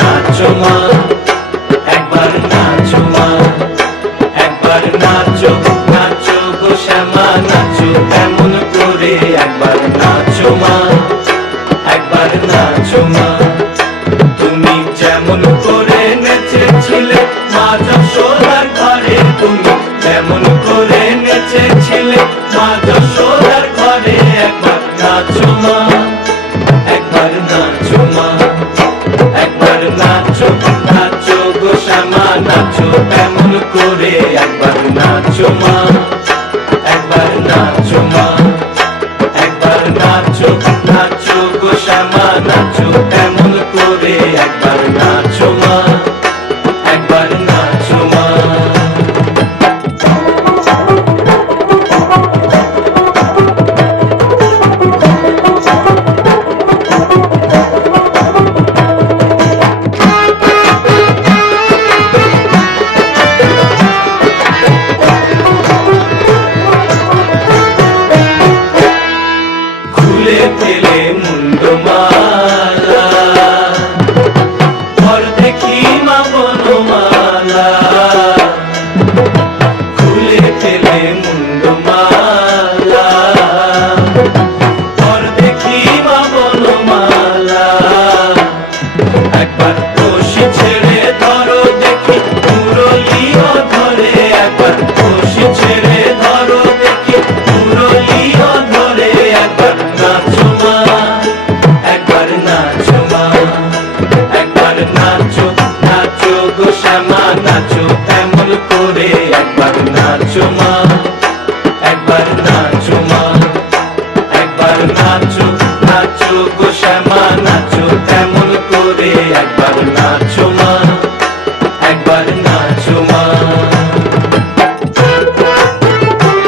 নাচো মা, একবার নাচো মা, একবার নাচো, নাচো গো শ্যামা নাচো এমন করে, একবার নাচো মা, একবার নাচো মা। তুমি যেমন করে নেচেছিলে মা যশোদার ঘরে, তুমি যেমন করে নেচেছিলে মা যশোদার ঘরে, একবার নাচো মা, একবার নাচো মা, একবার নাচো, নাচো গো শ্যামা নাচো এমন করে, একবার নাচো মা, একবার নাচো মা, একবার নাচো, নাচো গো শ্যামা নাচো এমন করে, একবার নাচো মা, একবার নাচো মা। পেলে মুন্ডমালা পর দেখি মা বনমালা, খুলে ফেলে মুন্ডমালা পর দেখি মা বনমালা, একবার রশি ছেড়ে ধরো দেখি মুরলিও ধরে, একবার রশি ছেড়ে ধরো দেখি মুরলিও ধরে, একবার নাচো মা, একবার নাচো মা, একবার নাচো, নাচো গো শ্যামা নাচো এমন করে, একবার নাচো মা, একবার নাচো মা, একবার নাচো, নাচো গো শ্যামা নাচো এমন করে, একবার নাচো।